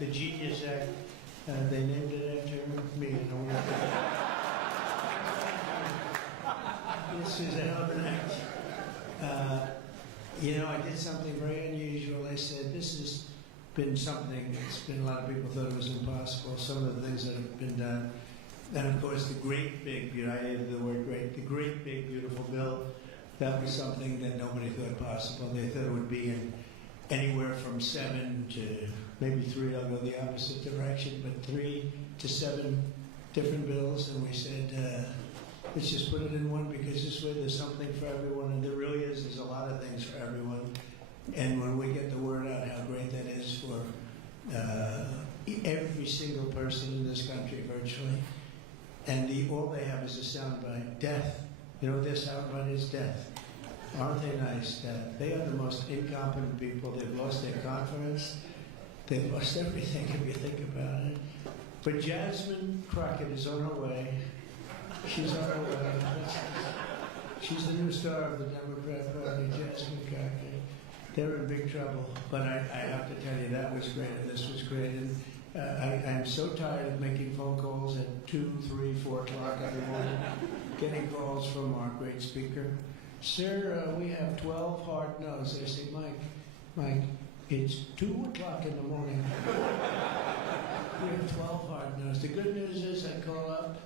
the Genius Act. They named it after me. This is a hell of an act. I did something very unusual. I said, this has been something that's been, a lot of people thought it was impossible, some of the things that have been done. And of course, the great big, I added the word great, the great big beautiful bill, that was something that nobody thought possible. They thought it would be in anywhere from 7 to maybe 3, I'll go the opposite direction, but 3 to 7 different bills. And we said, let's just put it in one, because this way there's something for everyone, and there really is. There's a lot of things for everyone. And when we get the word out how great that is for every single person in this country virtually, and all they have is a soundbite, death. You know what their soundbite is? Death. Aren't they nice? Death. They are the most incompetent people. They've lost their confidence. They've lost everything if you think about it. But Jasmine Crockett is on her way. She's on her way. She's the new star of the Democrat Party, Jasmine Crockett. They're in big trouble. But I have to tell you, that was great, and this was great. And I'm so tired of making phone calls at 2, 3, 4 o'clock every morning, getting calls from our great speaker. Sir, we have 12 hard no's. I say, Mike, it's 2 o'clock in the morning. We have 12 hard no's. The good news is I call up,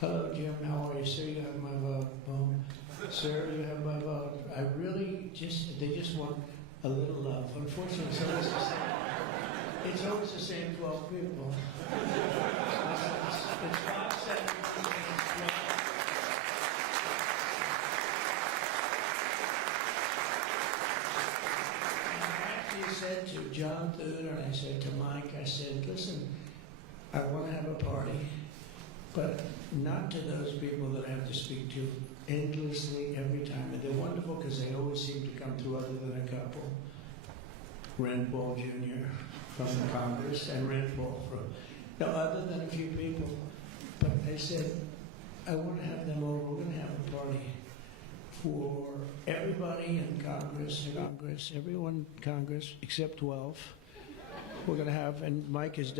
hello, Jim, how are you? Sir, you have my vote. Boom. Sir, you have my vote. I really they just want a little love. Unfortunately, it's always the same 12 people. It's 5, 7, 8, 12. I actually said to John Thune, and I said to Mike, I said, listen, I want to have a party, but not to those people that I have to speak to endlessly every time. And they're wonderful because they always seem to come through, other than a couple. Rand Paul Jr. from the Congress, and Rand Paul other than a few people. But I said, I want to have them over. We're going to have a party for everybody in Congress, everyone in Congress, except 12. We're going to have, and Mike is,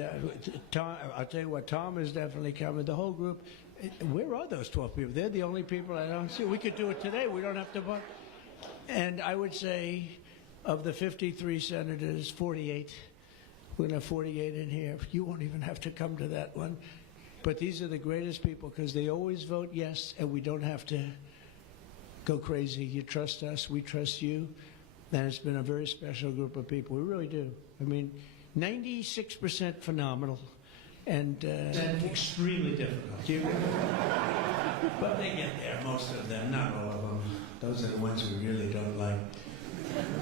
Tom, I'll tell you what, Tom is definitely coming. The whole group, where are those 12 people? They're the only people I don't see. We could do it today. We don't have to vote. And I would say, of the 53 senators, 48, we're going to have 48 in here. You won't even have to come to that one. But these are the greatest people because they always vote yes, and we don't have to go crazy. You trust us, we trust you. And it's been a very special group of people. We really do. I mean, 96% phenomenal, and extremely difficult. But they get there, most of them, not all of them. Those are the ones we really don't like.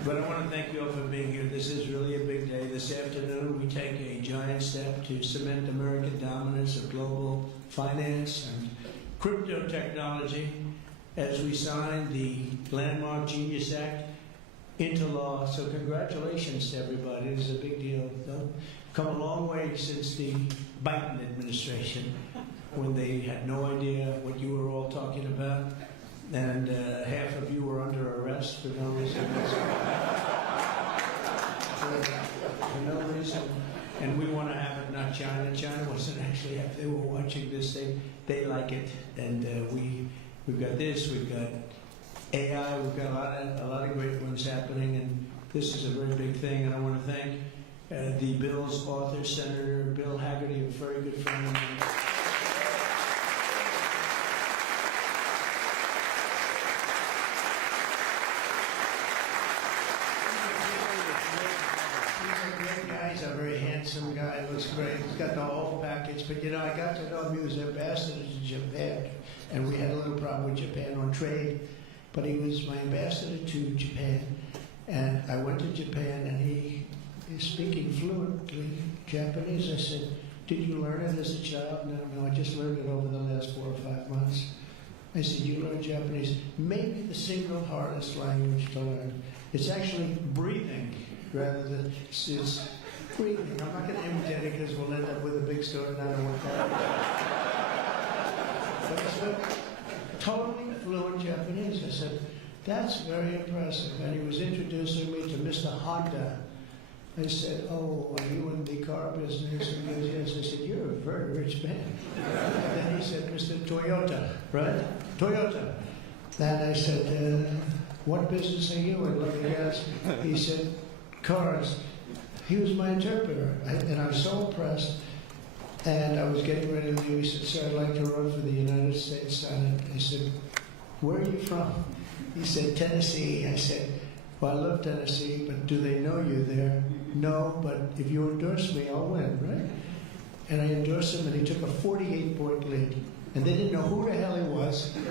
But I want to thank you all for being here. This is really a big day. This afternoon, we take a giant step to cement American dominance of global finance and crypto technology as we sign the landmark Genius Act into law. So congratulations to everybody. This is a big deal. They've come a long way since the Biden administration, when they had no idea what you were all talking about. And half of you were under arrest for no reason. For no reason. And we want to have it, not China. China wasn't actually, if they were watching this thing, they like it. And we've got this, we've got AI, we've got a lot of great ones happening. And this is a very big thing. And I want to thank the bill's author, Senator Bill Hagerty, a very good friend of mine. He's a very handsome guy, looks great. He's got the whole package. But I got to know him. He was ambassador to Japan, and we had a little problem with Japan on trade. But he was my ambassador to Japan, and I went to Japan, and he is speaking fluently Japanese. I said, "Did you learn it as a child?" No, I just learned it over the last 4 or 5 months. I said, "You learned Japanese? Maybe the single hardest language to learn. It's actually breathing rather than it's." Breathing. I'm not going to imitate it because we'll end up with a big story and I don't want that. But he spoke totally fluent Japanese. I said, that's very impressive. And he was introducing me to Mr. Honda, I said, oh, are you in the car business? And he goes, yes. I said, you're a very rich man. And then he said, Mr. Toyota, right? Toyota. And I said, what business are you in? Let me ask. He said, cars. He was my interpreter. And I was so impressed. And I was getting ready to leave. He said, sir, I'd like to run for the United States Senate. I said, where are you from? He said, Tennessee. I said, well, I love Tennessee, but do they know you there? No, but if you endorse me, I'll win, right? And I endorsed him, and he took a 48-point lead. And they didn't know who the hell he was. And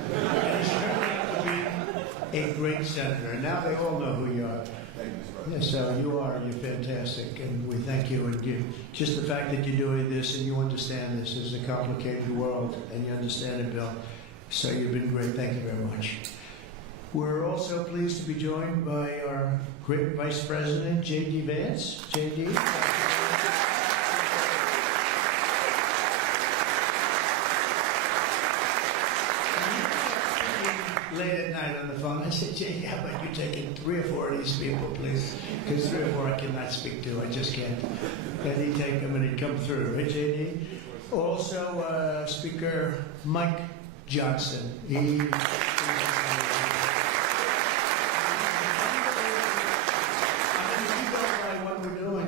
he's turned out to be a great senator. And now they all know who you are. Yes, so you're fantastic, and we thank you. And just the fact that you're doing this and you understand this is a complicated world, and you understand it, Bill. So you've been great. Thank you very much. We're also pleased to be joined by our great Vice President, J.D. Vance. J.D. Late at night on the phone, I said, J.D., how about you taking 3 or 4 of these people, please? Because 3 or 4 I cannot speak to. I just can't. Then he'd take them and he'd come through. Right, J.D.? Also, Speaker Mike Johnson.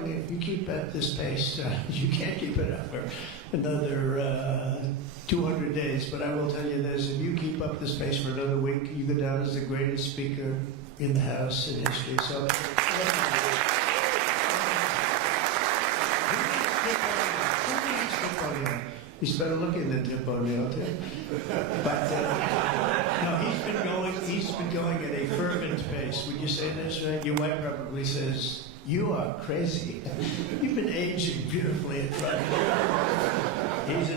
If you keep at this pace, you can't keep it up for another 200 days. But I will tell you this, if you keep up this pace for another week, you go down as the greatest speaker in the House in history. So, he's better looking than Tip O'Neill, too. But no, he's been going at a fervent pace. Would you say this, right? Your wife probably says, you are crazy. You've been aging beautifully in front of you. He's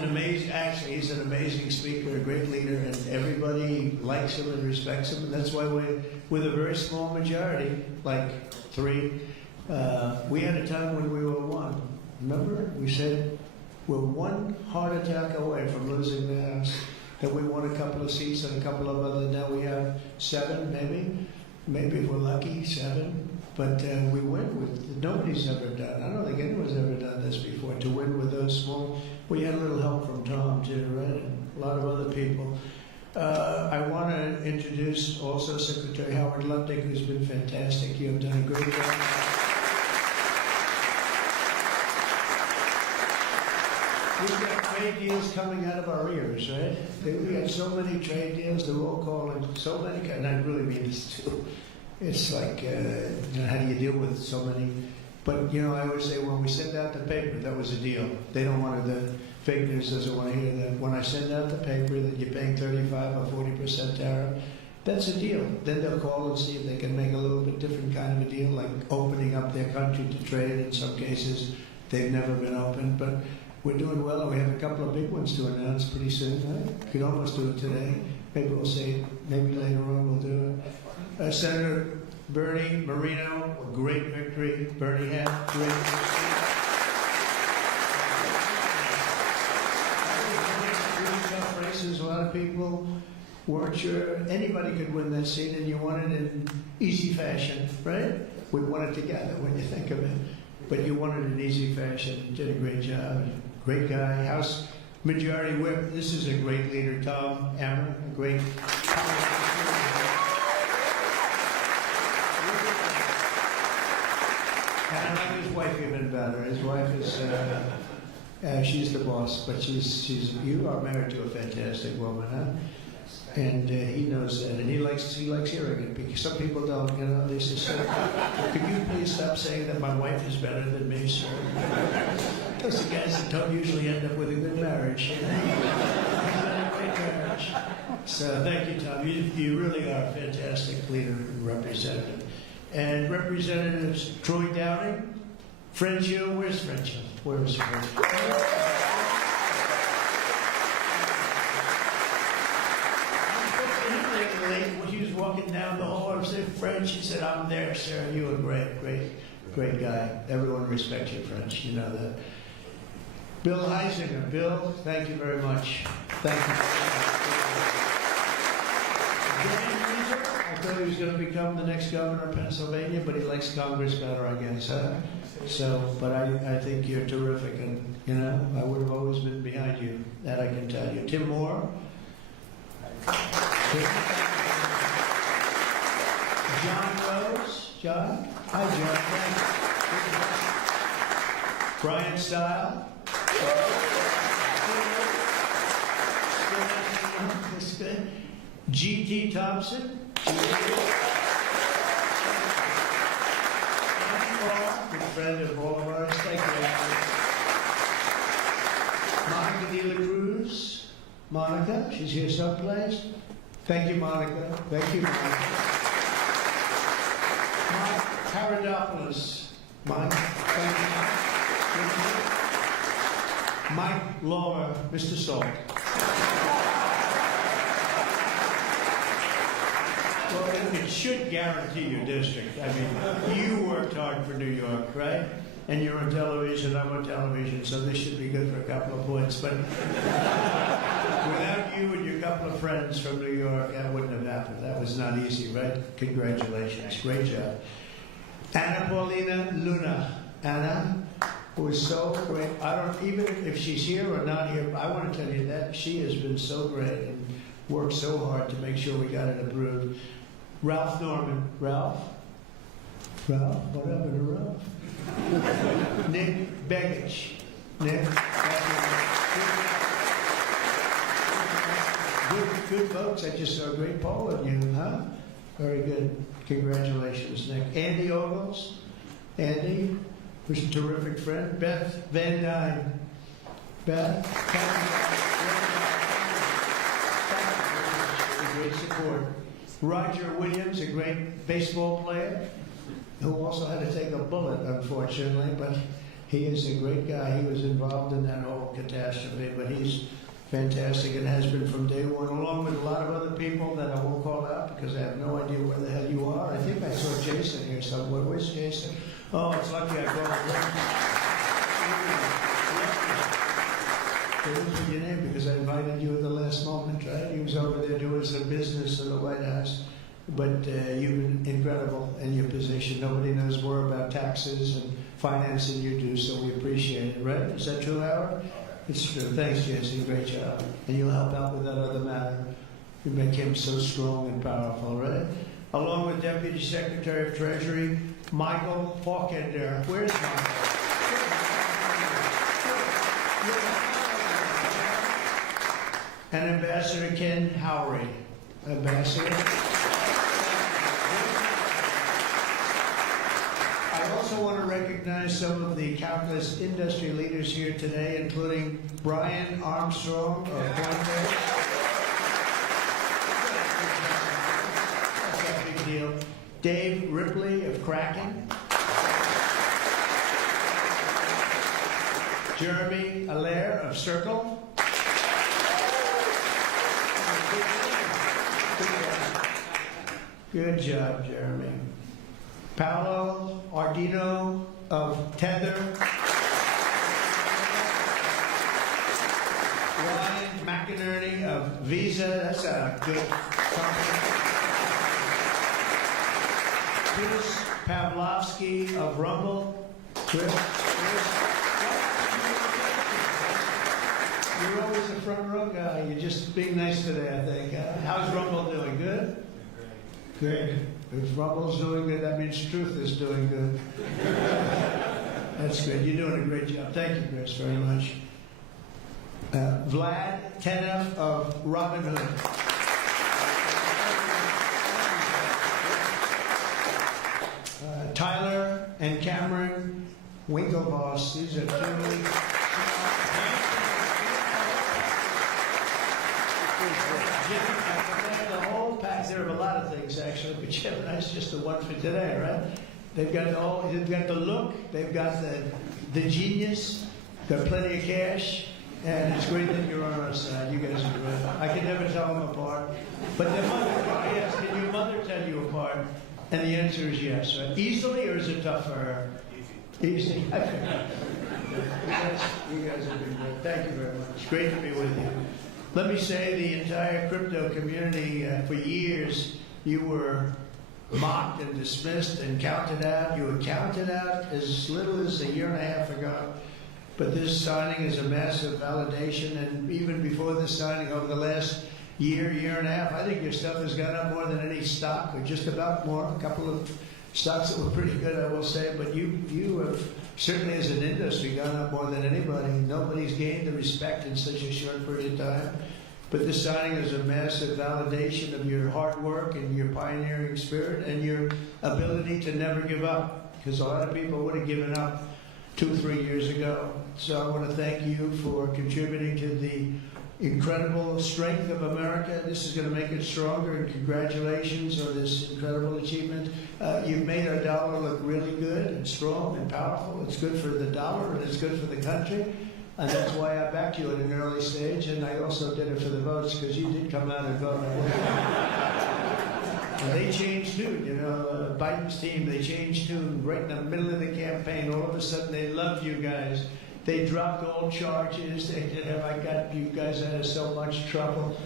an amazing speaker, a great leader, and everybody likes him and respects him. And that's why with a very small majority, like 3, we had a time when we were 1. Remember? We said we're 1 heart attack away from losing the House. Then we won a couple of seats and a couple of other. Now we have 7, maybe. Maybe if we're lucky, 7. But we win with, nobody's ever done, I don't think anyone's ever done this before, to win with those small. We had a little help from Tom, too, right? And a lot of other people. I want to introduce also Secretary Howard Lutnick, who's been fantastic. You have done a great job. We've got trade deals coming out of our ears, right? We got so many trade deals, they're all calling so many, and I really mean this too. It's like, how do you deal with so many? But, I always say when we send out the paper, that was a deal. They don't want the fake news doesn't want to hear that. When I send out the paper that you're paying 35 or 40% tariff, that's a deal. Then they'll call and see if they can make a little bit different kind of a deal, like opening up their country to trade. In some cases, they've never been open. But we're doing well, and we have a couple of big ones to announce pretty soon. Right? Could almost do it today. Maybe we'll say, maybe later on we'll do it. Senator Bernie Moreno, a great victory. Bernie had great victory. Tough races. A lot of people weren't sure anybody could win that seat, and you won it in easy fashion, right? We won it together when you think of it. But you won it in easy fashion. You did a great job. Great guy. House Majority Whip. This is a great leader, Tom Emmer, a great. And I like his wife even better. His wife is, she's the boss, but you are married to a fantastic woman, huh? And he knows that, and he likes hearing it, because some people don't, they say, sir, could you please stop saying that my wife is better than me, sir? Those are guys that don't usually end up with a good marriage. He's had a great marriage. So thank you, Tom. You really are a fantastic leader and representative. And Representatives Troy Downing, Frangio, where's Frangio? Where is Frangio? When she was walking down the hall, I said, French, she said, I'm there, sir. You a great guy. Everyone respects you, French. You know that. Bill Heisinger. Bill, thank you very much. Thank you. Dan Reeser. I thought he was going to become the next governor of Pennsylvania, but he likes Congress better, I guess, huh? So, but I think you're terrific, and, you know, I would have always been behind you. That I can tell you. Tim Moore. John Rose. John? Hi, John. Thanks. Brian Style. That's good. G.T. Thompson. Good friend of all of ours. Thank you. Monica De La Cruz. Monica, she's here someplace. Thank you, Monica. Thank you, Monica. Mike Paradopoulos. Mike, thank you. Mike Lawler, Mr. Salt. Well, it should guarantee your district. I mean, you worked hard for New York, right? And you're on television, I'm on television, so this should be good for a couple of points. But without you and your couple of friends from New York, that wouldn't have happened. That was not easy, right? Congratulations. Great job. Anna Paulina Luna. Anna was so great. I don't, even if she's here or not here, I want to tell you that she has been so great and worked so hard to make sure we got it approved. Ralph Norman. Ralph? Ralph? What happened to Ralph? Nick Begich. Nick? Good folks. I just saw a great poll of you, huh? Very good. Congratulations, Nick. Andy Ogles. Andy was a terrific friend. Beth Van Dyne. Beth. Great support. Roger Williams, a great baseball player, who also had to take a bullet, unfortunately, but he is a great guy. He was involved in that whole catastrophe, but he's fantastic and has been from day one, along with a lot of other people that I won't call out because I have no idea where the hell you are. I think I saw Jason here somewhere. Where's Jason? Oh, it's lucky I called. What your name? Because I invited you at the last moment, right? He was over there doing some business in the White House. But you've been incredible in your position. Nobody knows more about taxes and finance than you do, so we appreciate it, right? Is that true, Howard? It's true. Thanks, Jason. Great job. And you'll help out with that other matter. You make him so strong and powerful, right? Along with Deputy Secretary of Treasury, Michael Faulkender. Where's Michael? And Ambassador Ken Howry. Ambassador. I also want to recognize some of the countless industry leaders here today, including Brian Armstrong of Coinbase. That's a big deal. Dave Ripley of Kraken. Jeremy Allaire of Circle. Good job, Jeremy. Paolo Ardino of Tether. Ryan McInerney of Visa. That's a good company. Chris Pavlovsky of Rumble. Chris. You're always a front row guy. You're just being nice today, I think. How's Rumble doing? Good? Great. If Rumble's doing good, that means Truth is doing good. That's good. You're doing a great job. Thank you, Chris, very much. Vlad Tenev of Robinhood. Tyler and Cameron Winklevoss. These are two. The whole pack. There are a lot of things actually, but Jim and I's just the one for today, right? They've got they've got the look, they've got the genius, got plenty of cash, and it's great that you're on our side. You guys are great. I can never tell them apart, but their mother, yes. Can your mother tell you apart? And the answer is yes. Right? Easily, or is it tough for her? Easy. You guys have been great. Thank you very much. It's great to be with you. Let me say the entire crypto community for years, you were mocked and dismissed and counted out. You were counted out as little as a year and a half ago. But this signing is a massive validation, and even before this signing, over the last year, year and a half, I think your stuff has gone up more than any stock, or just about more. A couple of stocks that were pretty good, I will say, but you have certainly as an industry gone up more than anybody. Nobody's gained the respect in such a short period of time. But this signing is a massive validation of your hard work and your pioneering spirit and your ability to never give up, because a lot of people would have given up 2 or 3 years ago. So I want to thank you for contributing to the incredible strength of America. This is going to make it stronger, and congratulations on this incredible achievement. You've made our dollar look really good and strong and powerful. It's good for the dollar and it's good for the country. And that's why I backed you at an early stage, and I also did it for the votes, because you did come out and vote. And they changed tune, you know, Biden's team, they changed tune right in the middle of the campaign. All of a sudden, they loved you guys. They dropped all charges. They did have, I got you guys out of so much trouble.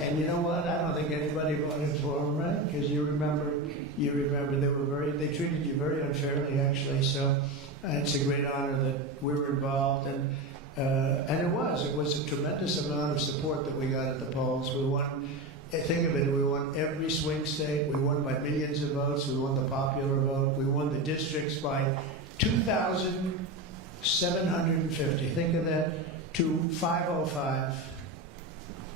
And you know what? I don't think anybody voted for them, right? Because you remember they treated you very unfairly, actually. So it's a great honor that we were involved. And it was a tremendous amount of support that we got at the polls. We won, think of it, we won every swing state. We won by millions of votes. We won the popular vote. We won the districts by 2,750. Think of that, to 505.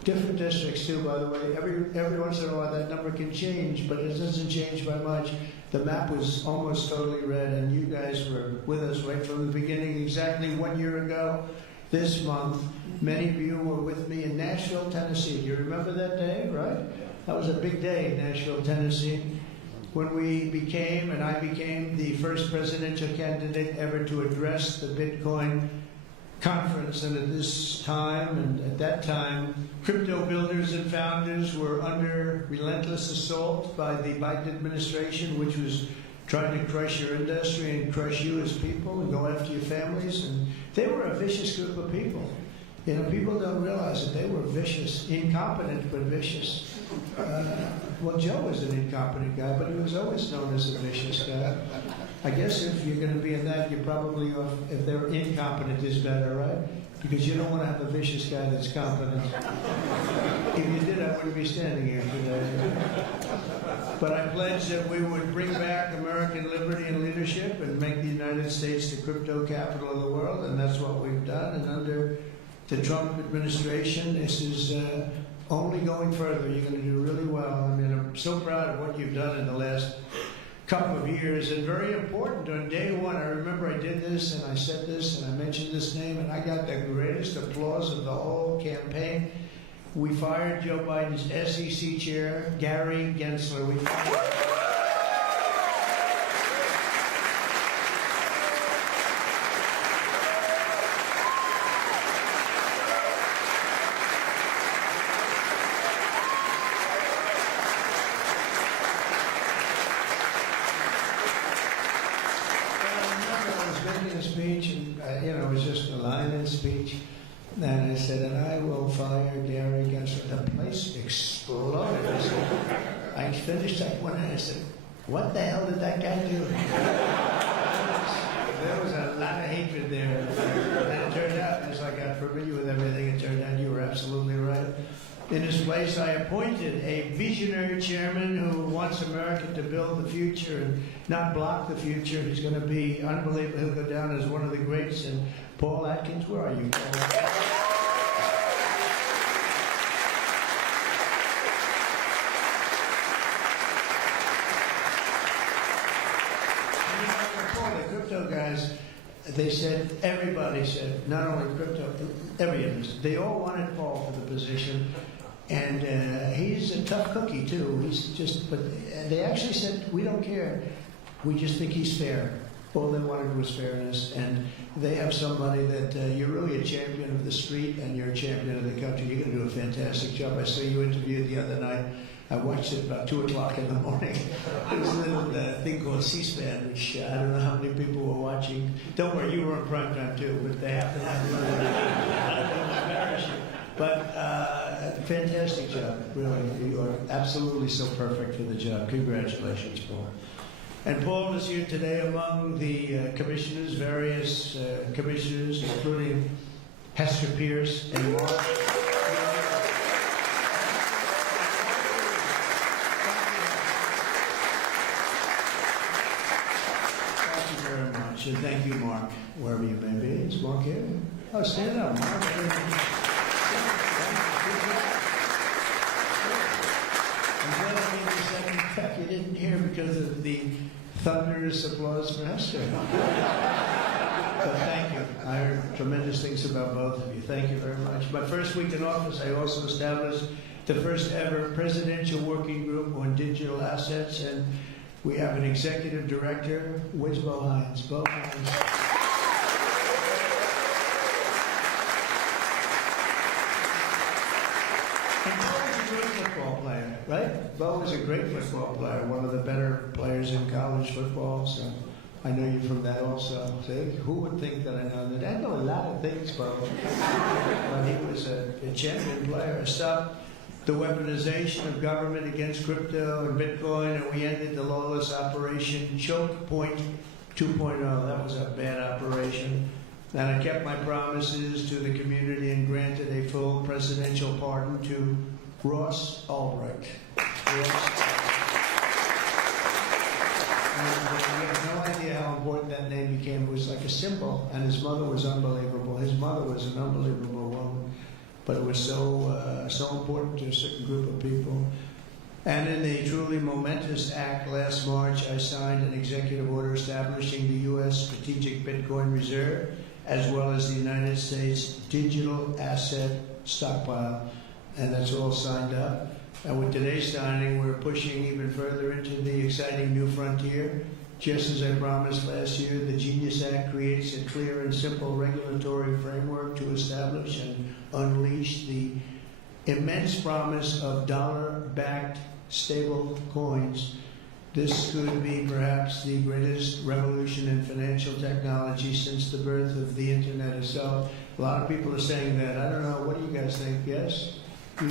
Different districts too, by the way. Every once in a while that number can change, but it doesn't change by much. The map was almost totally red, and you guys were with us right from the beginning. Exactly 1 year ago this month, many of you were with me in Nashville, Tennessee. You remember that day, right? That was a big day in Nashville, Tennessee, when I became the first presidential candidate ever to address the Bitcoin conference. And at this time, and at that time, crypto builders and founders were under relentless assault by the Biden administration, which was trying to crush your industry and crush you as people and go after your families. And they were a vicious group of people. You know, people don't realize that they were vicious, incompetent, but vicious. Well, Joe was an incompetent guy, but he was always known as a vicious guy. I guess if you're going to be in that, you probably, if they're incompetent, is better, right? Because you don't want to have a vicious guy that's competent. If you did, I wouldn't be standing here today. But I pledged that we would bring back American liberty and leadership and make the United States the crypto capital of the world, and that's what we've done. And under the Trump administration, this is only going further. You're going to do really well. I mean, I'm so proud of what you've done in the last couple of years, and very important. On day one, I remember I did this, and I said this, and I mentioned this name, and I got the greatest applause of the whole campaign. We fired Joe Biden's SEC chair, Gary Gensler. We fired speech, and it was just a line in speech, and I said, and I will fire Gary Gensler. The place exploded. I finished that one, and I said, what the hell did that guy do? There was a lot of hatred there. And it turned out, as I got familiar with everything, it turned out you were absolutely right. In his place, I appointed a visionary chairman who wants America to build the future and not block the future. He's going to be unbelievable. He'll go down as one of the greats. And Paul Atkins, where are you, Paul? Paul, the crypto guys, everybody said, not only crypto, every industry, they all wanted Paul for the position. And he's a tough cookie, too. But they actually said, we don't care. We just think he's fair. All they wanted was fairness. And they have somebody that you're really a champion of the street, and you're a champion of the country. You're going to do a fantastic job. I saw you interviewed the other night. I watched it about 2 o'clock in the morning. There's a little thing called C-SPAN, which I don't know how many people were watching. Don't worry, you were on prime time, too. But they have to have a little embarrass you. But fantastic job, really. You are absolutely so perfect for the job. Congratulations, Paul. And Paul is here today among the commissioners, various commissioners, including Hester Pierce and Mark. Thank you very much. And thank you, Mark, wherever you may be. Is Mark here? Oh, stand up, Mark. You didn't hear because of the thunderous applause for Hester. But thank you. I heard tremendous things about both of you. Thank you very much. My first week in office, I also established the first ever presidential working group on digital assets, and we have an executive director. Where's Bo Hines? Bo Hines. Right? Bo was a great football player, one of the better players in college football, so I know you from that also. See, who would think that I know that? I know a lot of things, Bo. But he was a champion player. Stopped the weaponization of government against crypto and Bitcoin, and we ended the lawless operation Choke Point 2.0. That was a bad operation. And I kept my promises to the community and granted a full presidential pardon to Ross Ulbricht. And we have no idea how important that name became. It was like a symbol, and his mother was unbelievable. His mother was an unbelievable woman, but it was so important to a certain group of people. And in a truly momentous act last March, I signed an executive order establishing the U.S. Strategic Bitcoin Reserve, as well as the United States Digital Asset Stockpile. And that's all signed up. And with today's signing, we're pushing even further into the exciting new frontier. Just as I promised last year, the Genius Act creates a clear and simple regulatory framework to establish and unleash the immense promise of dollar-backed stable coins. This could be perhaps the greatest revolution in financial technology since the birth of the internet itself. A lot of people are saying that. I don't know. What do you guys think? Yes? I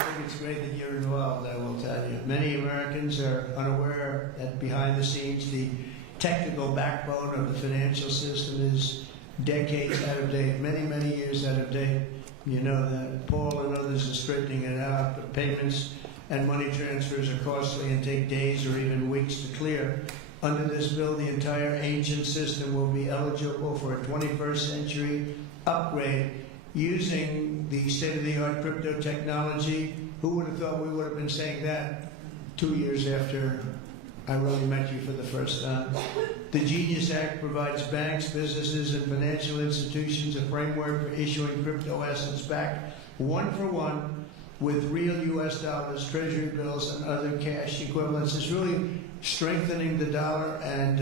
think it's great that you're involved, I will tell you. Many Americans are unaware that behind the scenes, the technical backbone of the financial system is decades out of date, many, many years out of date. You know that. Paul and others are straightening it out, but payments and money transfers are costly and take days or even weeks to clear. Under this bill, the entire ancient system will be eligible for a 21st century upgrade using the state-of-the-art crypto technology. Who would have thought we would have been saying that 2 years after I really met you for the first time? The Genius Act provides banks, businesses, and financial institutions a framework for issuing crypto assets backed one-for-one with real U.S. dollars, treasury bills, and other cash equivalents. It's really strengthening the dollar and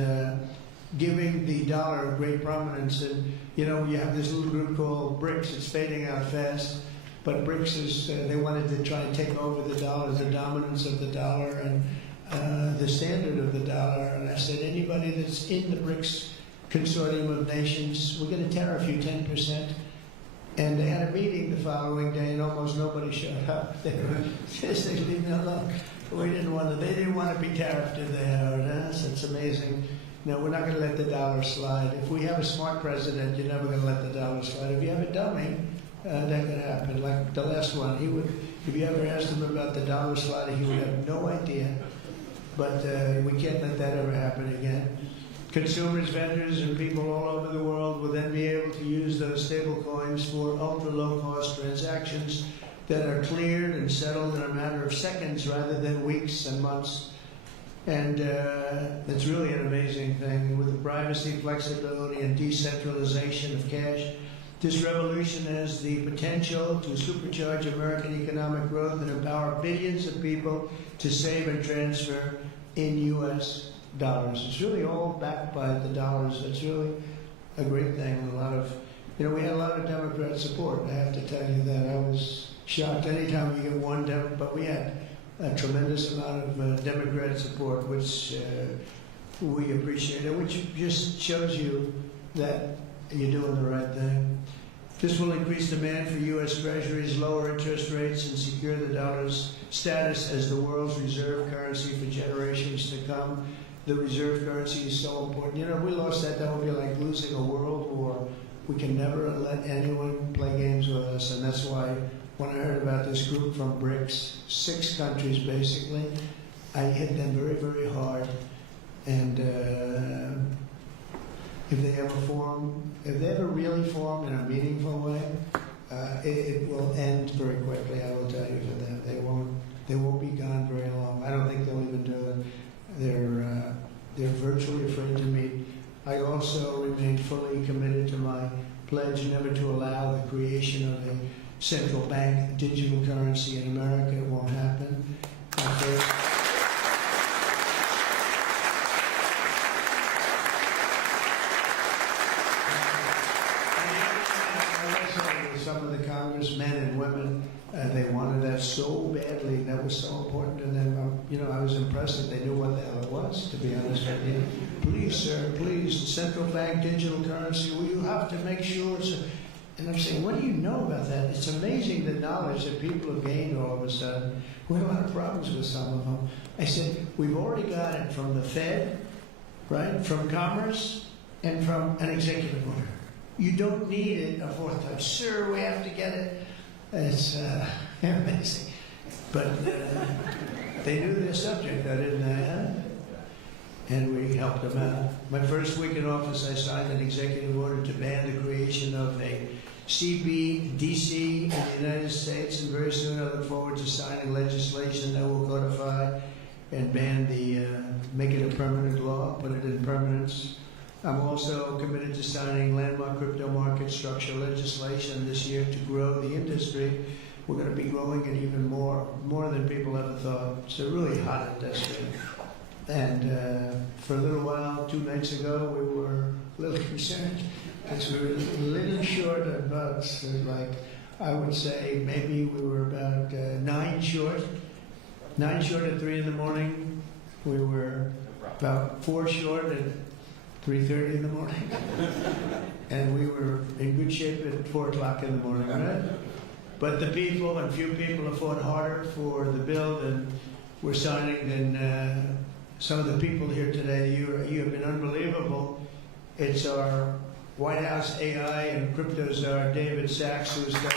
giving the dollar great prominence. And, you know, you have this little group called BRICS. It's fading out fast. But BRICS is, they wanted to try and take over the dollar, the dominance of the dollar, and the standard of the dollar. And I said, anybody that's in the BRICS consortium of nations, we're going to tariff you 10%. And they had a meeting the following day, and almost nobody showed up. They said, leave me alone. We didn't want to. They didn't want to be tariffed, did they, Howard? It's amazing. No, we're not going to let the dollar slide. If we have a smart president, you're never going to let the dollar slide. If you have a dummy, that could happen. Like the last one, he would. If you ever asked him about the dollar slide, he would have no idea. But we can't let that ever happen again. Consumers, vendors, and people all over the world will then be able to use those stable coins for ultra-low-cost transactions that are cleared and settled in a matter of seconds rather than weeks and months. And it's really an amazing thing. With the privacy, flexibility, and decentralization of cash, this revolution has the potential to supercharge American economic growth and empower billions of people to save and transfer in U.S. dollars. It's really all backed by the dollars. It's really a great thing. A lot of, you know, we had a lot of Democrat support. I have to tell you that. I was shocked anytime you get one Democrat, but we had a tremendous amount of Democrat support, which we appreciate, and which just shows you that you're doing the right thing. This will increase demand for U.S. Treasuries, lower interest rates, and secure the dollar's status as the world's reserve currency for generations to come. The reserve currency is so important. You know, if we lost that, that would be like losing a world war. We can never let anyone play games with us, and that's why when I heard about this group from BRICS, 6 countries basically, I hit them very, very hard. And if they ever really form in a meaningful way, it will end very quickly. I will tell you for them. They won't be gone very long. I don't think they'll even do it. They're virtually afraid to meet. I also remain fully committed to my pledge never to allow the creation of a central bank digital currency in America. It won't happen. Some of the congressmen and women, they wanted that so badly. That was so important to them. You know, I was impressed that they knew what the hell it was, to be honest with you. Please, sir, please, the central bank digital currency, well, you have to make sure it's... And I'm saying, what do you know about that? It's amazing the knowledge that people have gained all of a sudden. We have a lot of problems with some of them. I said, we've already got it from the Fed, right, from Commerce, and from an executive order. You don't need it a fourth time. Sir, we have to get it. It's amazing. But they knew their subject, though, didn't they? Huh? And we helped them out. My first week in office, I signed an executive order to ban the creation of a CBDC in the United States, and very soon I look forward to signing legislation that will codify and ban make it a permanent law, put it in permanence. I'm also committed to signing landmark crypto market structure legislation this year to grow the industry. We're going to be growing it even more than people ever thought. It's a really hot industry. And for a little while, 2 nights ago, we were a little concerned because we were a little short of bucks. Like, I would say maybe we were about 9 short. 9 short at 3 in the morning. We were about 4 short at 3:30 in the morning. And we were in good shape at 4 o'clock in the morning, right? But the people, and few people have fought harder for the bill than we're signing than some of the people here today. You have been unbelievable. It's our White House AI and crypto czar, David Sachs, who's done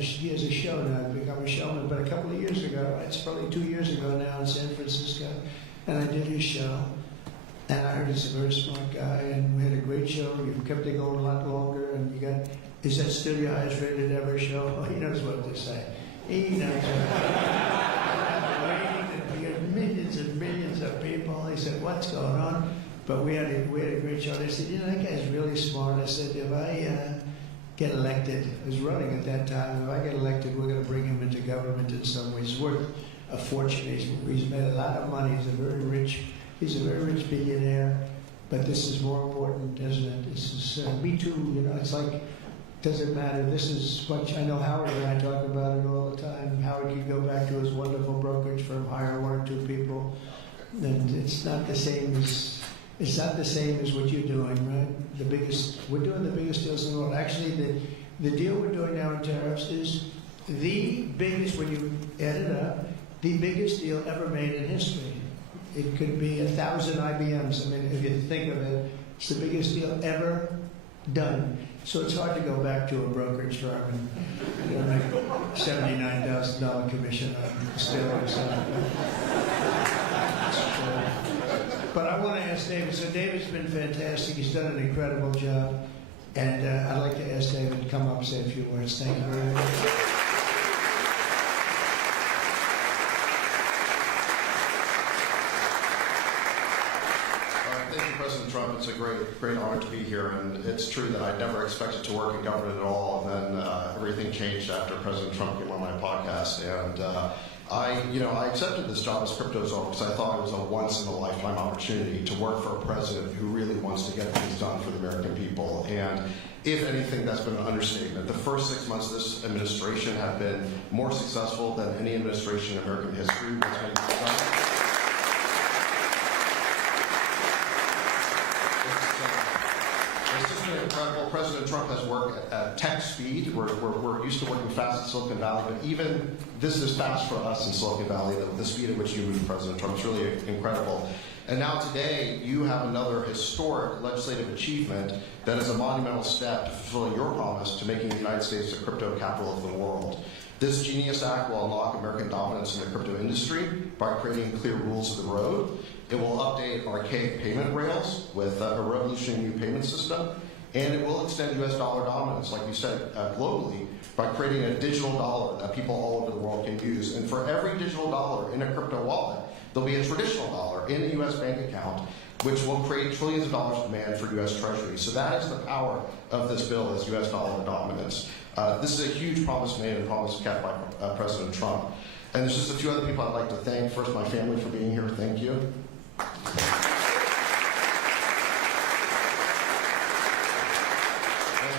he has a show now, become a showman, but a couple of years ago, it's probably 2 years ago now in San Francisco, and I did his show, and I heard he's a very smart guy, and we had a great show. You kept it going a lot longer, and you got, is that still your highest rated ever show? Oh, he knows what to say. He knows what to say. Millions and millions of people. He said, what's going on? But we had a great show. They said, you know, that guy's really smart. I said, if I get elected, I was running at that time, if I get elected, we're going to bring him into government in some way. He's worth a fortune. He's made a lot of money. He's a very rich billionaire. But this is more important, isn't it? This is me too. You know, it's like, doesn't matter. This is what I know. Howard and I talk about it all the time. Howard could go back to his wonderful brokerage firm, hire 1 or 2 people, and it's not the same as what you're doing, right? We're doing the biggest deals in the world. Actually, the deal we're doing now in tariffs is the biggest, when you add it up, the biggest deal ever made in history. It could be 1,000 IBMs. I mean, if you think of it, it's the biggest deal ever done. So it's hard to go back to a brokerage firm and make $79,000 commission on still or something. But I want to ask David. So David's been fantastic. He's done an incredible job. And I'd like to ask David to come up and say a few words. Thank you very much. Thank you, President President Trump. It's a great honor to be here, and it's true that I never expected to work in government at all, and then everything changed after President Trump came on my podcast, and I accepted this job as cryptozoic because I thought it was a once-in-a-lifetime opportunity to work for a president who really wants to get things done for the American people. And if anything, that's been an understatement. The first 6 months of this administration have been more successful than any administration in American history. It's just been incredible. President Trump has worked at tech speed. We're used to working fast in Silicon Valley, but even this is fast for us in Silicon Valley, the speed at which you move, President Trump. It's really incredible. And now today, you have another historic legislative achievement that is a monumental step to fulfilling your promise to making the United States the crypto capital of the world. This Genius Act will unlock American dominance in the crypto industry by creating clear rules of the road. It will update archaic payment rails with a revolutionary new payment system, and it will extend U.S. dollar dominance, like you said, globally, by creating a digital dollar that people all over the world can use. And for every digital dollar in a crypto wallet, there'll be a traditional dollar in a U.S. bank account, which will create trillions of dollars of demand for U.S. Treasury. So that is the power of this bill, is U.S. dollar dominance. This is a huge promise made and promise kept by President Trump. And there's just a few other people I'd like to thank. First, my family for being here. Thank you.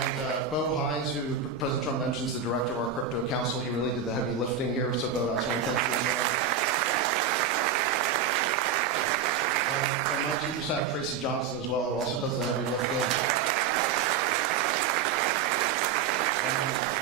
And Bo Hines, who President Trump mentions, the director of our crypto council, he really did the heavy lifting here. So Bo, I just want to thank you. And my chief of staff, Tracy Johnson, as well, who also does the heavy lifting.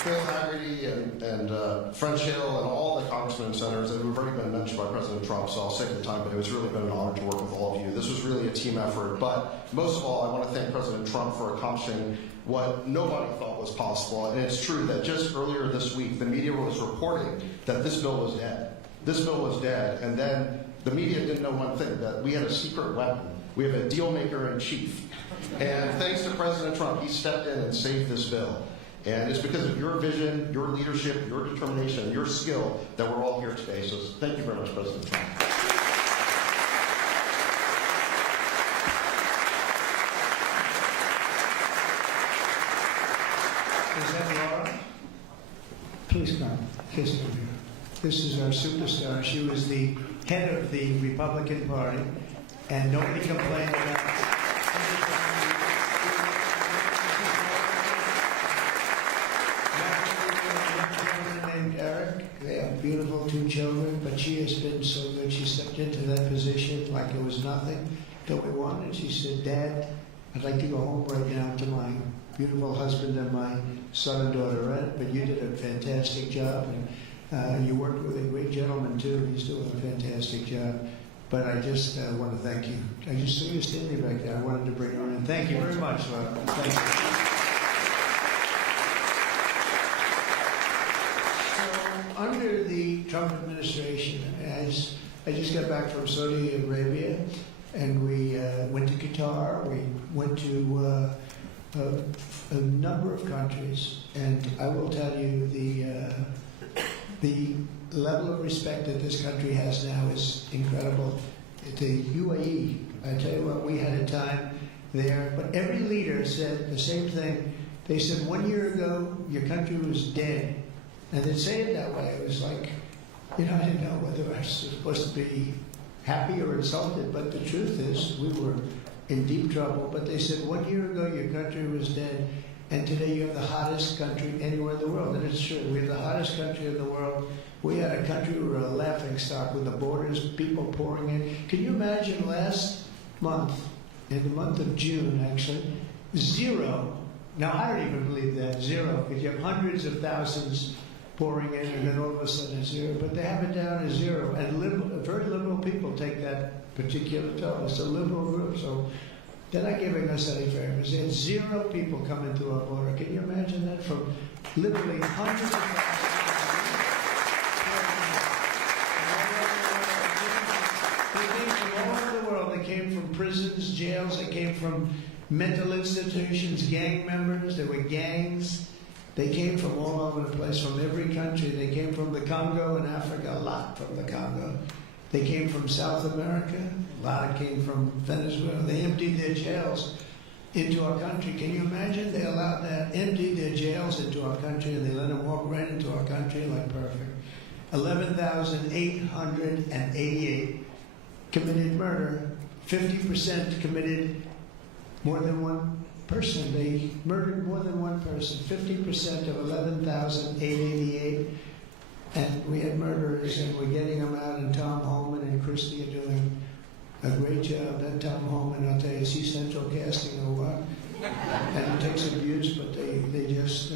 Phil Haggerty and French Hill and all the congressmen and senators that have already been mentioned by President Trump, so I'll save the time, but it's really been an honor to work with all of you. This was really a team effort, but most of all, I want to thank President Trump for accomplishing what nobody thought was possible, and it's true that just earlier this week, the media was reporting that this bill was dead. This bill was dead, and then the media didn't know one thing, that we had a secret weapon. We have a deal maker in chief. And thanks to President Trump, he stepped in and saved this bill. And it's because of your vision, your leadership, your determination, your skill that we're all here today. So thank you very much, President Trump. Is that Laura? Please come. Please come here. This is our superstar. She was the head of the Republican Party, and nobody complained about it. Beautiful 2 children, but she has been so good. She stepped into that position like it was nothing that we wanted. She said, Dad, I'd like to go home right now to my beautiful husband and my son and daughter, but you did a fantastic job, and you worked with a great gentleman too. He's doing a fantastic job. But I just want to thank you. I just saw you standing back there. I wanted to bring her in. Thank you very much, Laura. Thank you. Under the Trump administration, as I just got back from Saudi Arabia, and we went to Qatar, we went to a number of countries, and I will tell you the level of respect that this country has now is incredible. The UAE, I tell you what, we had a time there, but every leader said the same thing. They said 1 year ago, your country was dead. And they'd say it that way. It was like, I didn't know whether I was supposed to be happy or insulted, but the truth is we were in deep trouble. But they said 1 year ago your country was dead, and today you have the hottest country anywhere in the world. And it's true. We have the hottest country in the world. We had a country we were a laughing stock with the borders, people pouring in. Can you imagine last month, in the month of June actually, 0. Now I don't even believe that, 0, because you have hundreds of thousands pouring in, and then all of a sudden it's 0. But they have it down as 0. And very liberal people take that particular tone. It's a liberal group, so they're not giving us any favors. They had 0 people coming through our border. Can you imagine that? From literally hundreds of thousands. They came from all over the world. They came from prisons, jails. They came from mental institutions, gang members. There were gangs. They came from all over the place, from every country. They came from the Congo in Africa, a lot from the Congo. They came from South America. A lot came from Venezuela. They emptied their jails into our country. Can you imagine? They allowed that, emptied their jails into our country, and they let them walk right into our country like perfect. 11,888 committed murder. 50% committed more than one person. They murdered more than one person. 50% of 11,888. And we had murderers, and we're getting them out, and Tom Holman and Christie are doing a great job. That Tom Holman, I'll tell you, is he central casting or what? And it takes abuse, but they just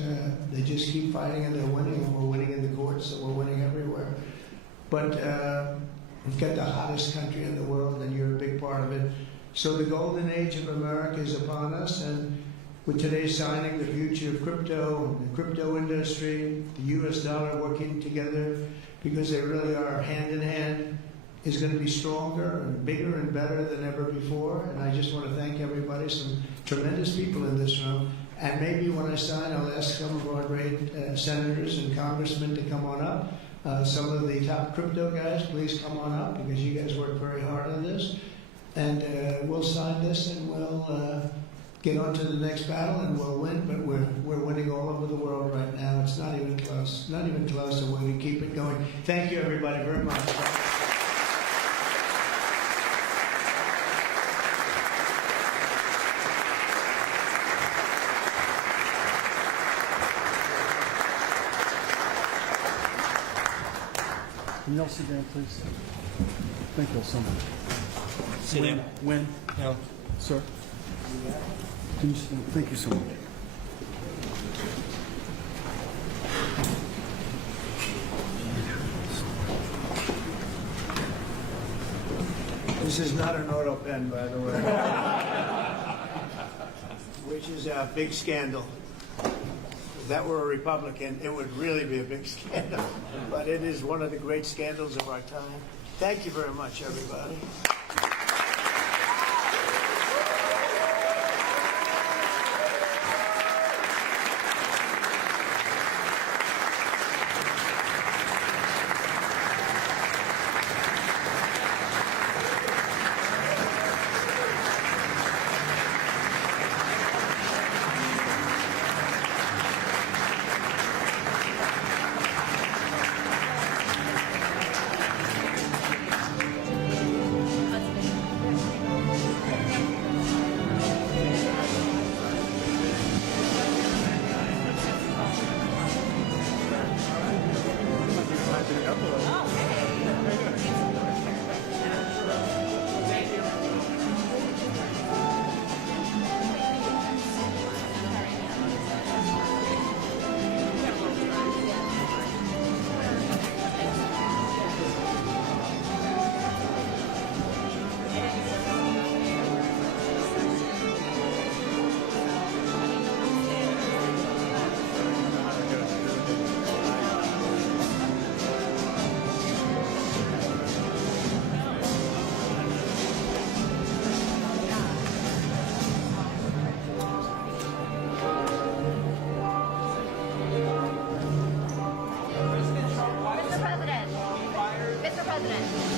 keep fighting, and they're winning, and we're winning in the courts, and we're winning everywhere. But we've got the hottest country in the world, and you're a big part of it. So the golden age of America is upon us, and with today's signing, the future of crypto and the crypto industry, the U.S. dollar working together, because they really are hand in hand, is going to be stronger and bigger and better than ever before. And I just want to thank everybody, some tremendous people in this room. And maybe when I sign, I'll ask some of our great senators and congressmen to come on up. Some of the top crypto guys, please come on up, because you guys work very hard on this. And we'll sign this, and we'll get on to the next battle, and we'll win. But we're winning all over the world right now. It's not even close. Not even close, and we're going to keep it going. Thank you, everybody, very much. Can you all sit down, please? Thank you all so much. Sit down. When? No. Sir? Can you sit down? Thank you so much. This is not an auto pen, by the way, which is a big scandal. If that were a Republican, it would really be a big scandal. But it is one of the great scandals of our time. Thank you very much, everybody. Mr. President.